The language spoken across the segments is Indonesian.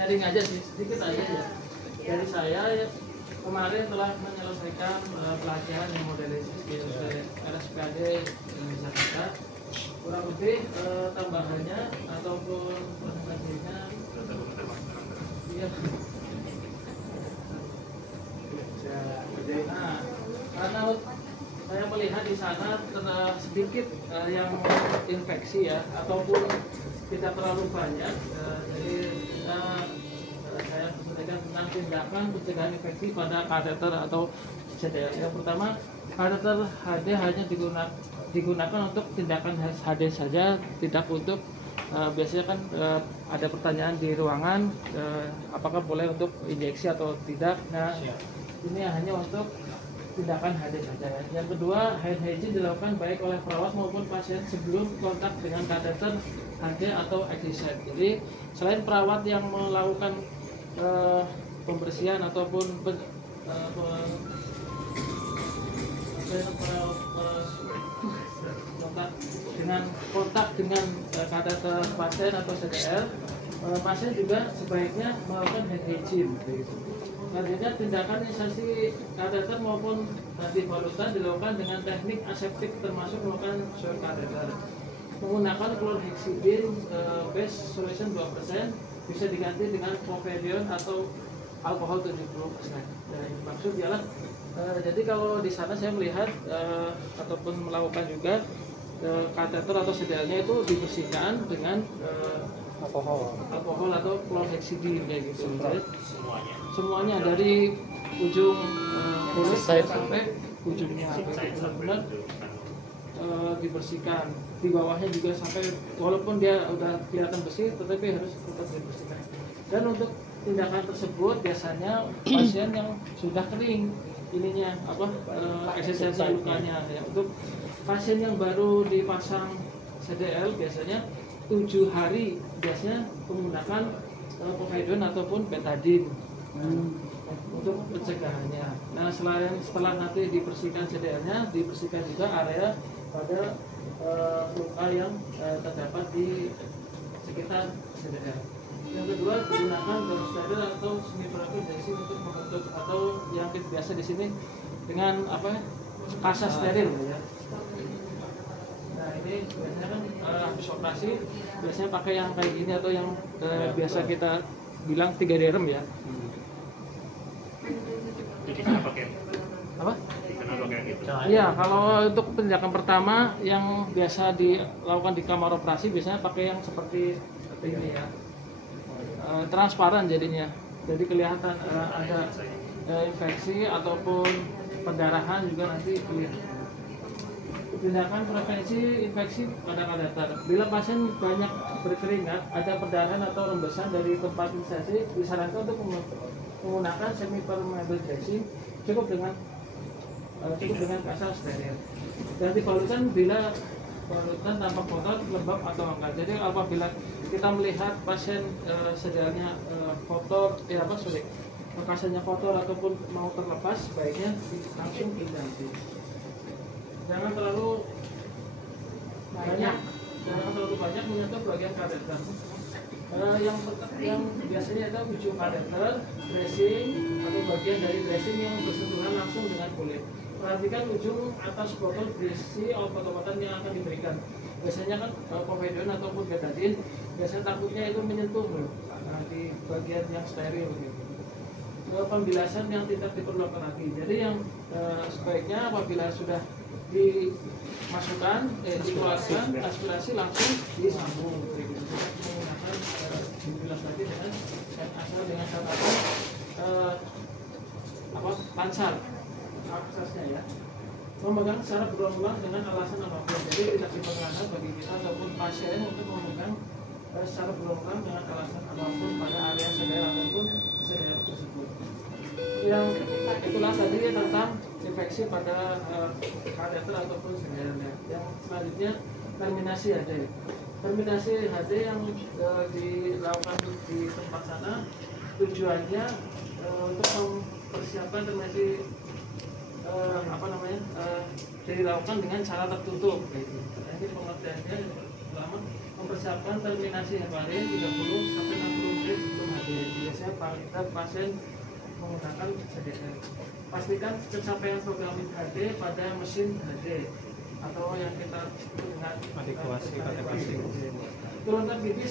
Sharing aja sih, sedikit aja ya. Dari saya ya, kemarin telah menyelesaikan pelajaran yang modelisasi di RSPAD Jakarta. Kurang lebih tambahannya ataupun presentasinya iya. Nah, karena saya melihat di sana sedikit yang infeksi ya, ataupun tidak terlalu banyak. Jadi saya presentasikan tentang tindakan pencegahan infeksi pada kateter atau CDL. Yang pertama, kateter HD hanya digunakan untuk tindakan HD saja, tidak untuk biasanya kan ada pertanyaan di ruangan apakah boleh untuk injeksi atau tidak. Nah, ini hanya untuk tindakan HD saja. Yang kedua, hand hygiene dilakukan baik oleh perawat maupun pasien sebelum kontak dengan kateter HD atau excision. Jadi selain perawat yang melakukan pembersihan ataupun kontak dengan kateter pasien atau CDL, pasien juga sebaiknya melakukan hand hygiene. Selanjutnya, tindakan insersi kateter maupun devolutan dilakukan dengan teknik aseptik termasuk melakukan swab kateter. Menggunakan chlorhexidine base solution 2%, bisa diganti dengan povidone atau alkohol 70%. Nah, ini maksud ialah jadi kalau di sana saya melihat ataupun melakukan juga kateter atau CDL-nya itu dibersihkan dengan alkohol atau chlorhexidine kayak gitu. Semuanya dari ujung kulit sampai ujungnya benar-benar dibersihkan. Di bawahnya juga sampai walaupun dia udah kelihatan bersih, tetapi harus tetap dibersihkan. Dan untuk tindakan tersebut biasanya pasien yang sudah kering ininya eksistensi lukanya ya. Untuk pasien yang baru dipasang CDL biasanya 7 hari biasanya menggunakan povidone ataupun betadine untuk pencegahannya. Nah, setelah nanti dibersihkan CDL-nya, dibersihkan juga area pada luka yang terdapat di sekitar CDL. Yang kedua, digunakan gaun steril atau semi-permeable dressing untuk membentuk atau yang biasa di sini dengan kasa steril ya. Nah, ini biasanya kan habis operasi biasanya pakai yang kayak gini atau yang biasa kita bilang 3 derem ya. Jadi kenapa pakai apa? Gitu? Iya, kalau untuk tindakan pertama yang biasa dilakukan di kamar operasi biasanya pakai yang seperti ini ya, transparan jadinya, jadi kelihatan ada infeksi ataupun pendarahan juga nanti kelihatan. Tindakan prevensi infeksi pada kateter. Bila pasien banyak berkeringat, ada perdarahan atau rembesan dari tempat insersi, disarankan untuk menggunakan semi-permeable dressing cukup dengan kasa steril. Dan dibalutan bila balutan tampak kotor, lembab atau enggak. Jadi apabila kita melihat pasien sedianya kotor, kasanya kotor ataupun mau terlepas, sebaiknya langsung diganti. Jangan terlalu banyak menyentuh bagian kateter. Yang biasanya itu ujung kateter, dressing atau bagian dari dressing yang bersentuhan langsung dengan kulit. Perhatikan ujung atas botol berisi obat-obatan yang akan diberikan. Biasanya kan povidone ataupun betadine, biasanya takutnya itu menyentuh di bagian yang steril gitu. Pembilasan yang tidak diperlukan lagi. Jadi yang sebaiknya apabila sudah dimasukkan, dikeluarkan, aspirasi langsung disambung. Menggunakan bilas lagi dengan asal dengan catatan pansar aksesnya ya. Memegang secara berulang-ulang dengan alasan apapun. Jadi tidak diperkenankan bagi kita ataupun pasien untuk memegang secara berulang-ulang dengan alasan apapun pada area CDL ataupun CDL tersebut. Yang itulah tadi tentang infeksi pada kateter ataupun CDL. Yang selanjutnya terminasi HD. Terminasi HD yang dilakukan di tempat sana tujuannya untuk mempersiapkan terminasi dilakukan dengan cara tertutup. Ini pengertiannya pertama mempersiapkan terminasi heparin 30 sampai 60 menit sebelum HD. kita pasien menggunakan CDL. Pastikan pencapaian program HD pada mesin HD atau yang kita sebut dengan adekuasi. turunkan bibir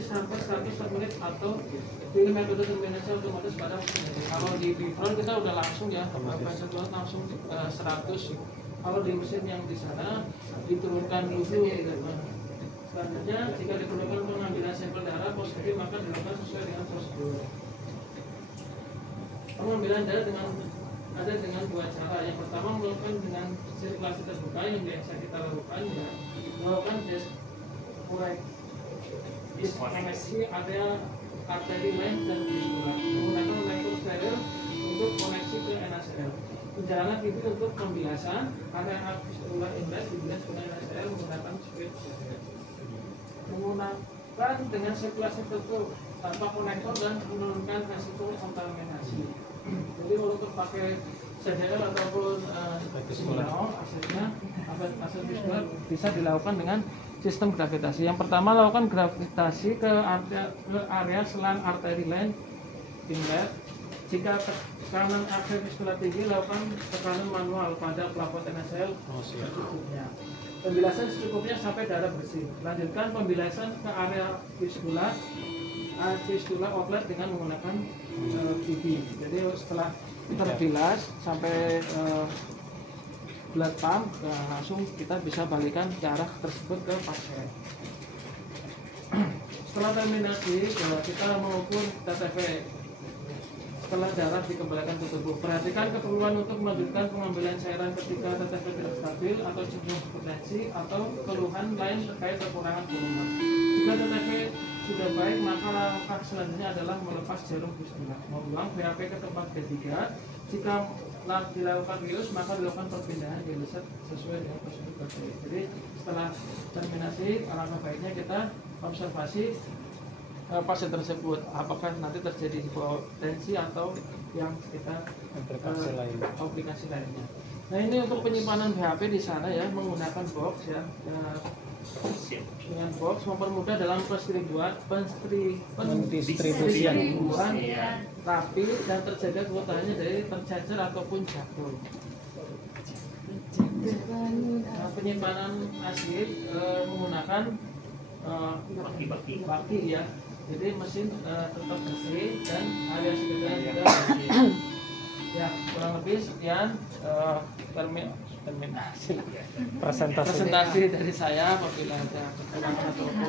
sampai 100 menit atau pilih metode terminasi otomatis pada mesin HD. Kalau di Bifront kita udah langsung ya, langsung 100. Kalau di mesin yang di sana diturunkan dulu. Selanjutnya, jika diperlukan pengambilan sampel darah positif maka dilakukan sesuai dengan prosedur. Pengambilan darah ada dengan dua cara. Yang pertama melakukan dengan sirkulasi terbuka yang biasa kita lakukan ya, melakukan koneksi area arteri lain dan fistula menggunakan metode steril untuk koneksi ke NaCl. Perjalanan itu untuk pembilasan area fistula inlet dibilas dengan NaCl menggunakan squid menggunakan dengan sirkulasi tertutup tanpa konektor dan menurunkan resiko kontaminasi. Jadi walaupun pakai CDL ataupun bisphenol, aset fistula bisa dilakukan dengan sistem gravitasi. Yang pertama lakukan gravitasi ke area selang arteri lain inlet. Jika tekanan akhir fistula tinggi, lakukan tekanan manual pada pelapor NaCl secukupnya. Pembilasan secukupnya sampai darah bersih. Lanjutkan pembilasan ke area fistula outlet dengan menggunakan BB. Jadi setelah terbilas sampai blood pump, langsung kita bisa balikan darah tersebut ke pasien. Setelah terminasi, kita mengukur TTP. Setelah darah dikembalikan ke tubuh, perhatikan keperluan untuk melanjutkan pengambilan cairan ketika TTP tidak stabil atau cenderung hipertensi atau keluhan lain terkait kekurangan volume. Jika TTP sudah baik, maka langkah selanjutnya adalah melepas jarum fistula, membuang VAP ke tempat ketiga. Jika dilakukan bius, maka dilakukan perpindahan dialiser sesuai dengan prosedur baik. Jadi setelah terminasi, alangkah baiknya kita observasi pasien tersebut, apakah nanti terjadi hipotensi atau yang kita komplikasi lainnya. Nah ini untuk penyimpanan VHP di sana ya, menggunakan box ya, dengan box mempermudah dalam pendistribusian rapi dan terjaga keutuhannya dari tercecer ataupun jatuh. Nah, penyimpanan asid menggunakan baki ya, jadi mesin tetap bersih dan area sekitar juga bersih. Ya kurang lebih sekian presentasi dari saya. Apabila ada kekurangan ataupun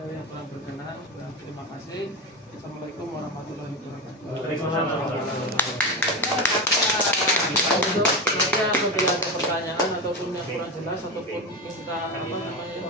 yang kurang berkenan, terima kasih. Assalamualaikum warahmatullahi wabarakatuh. Apabila ada pertanyaan ataupun yang kurang jelas ataupun minta apa namanya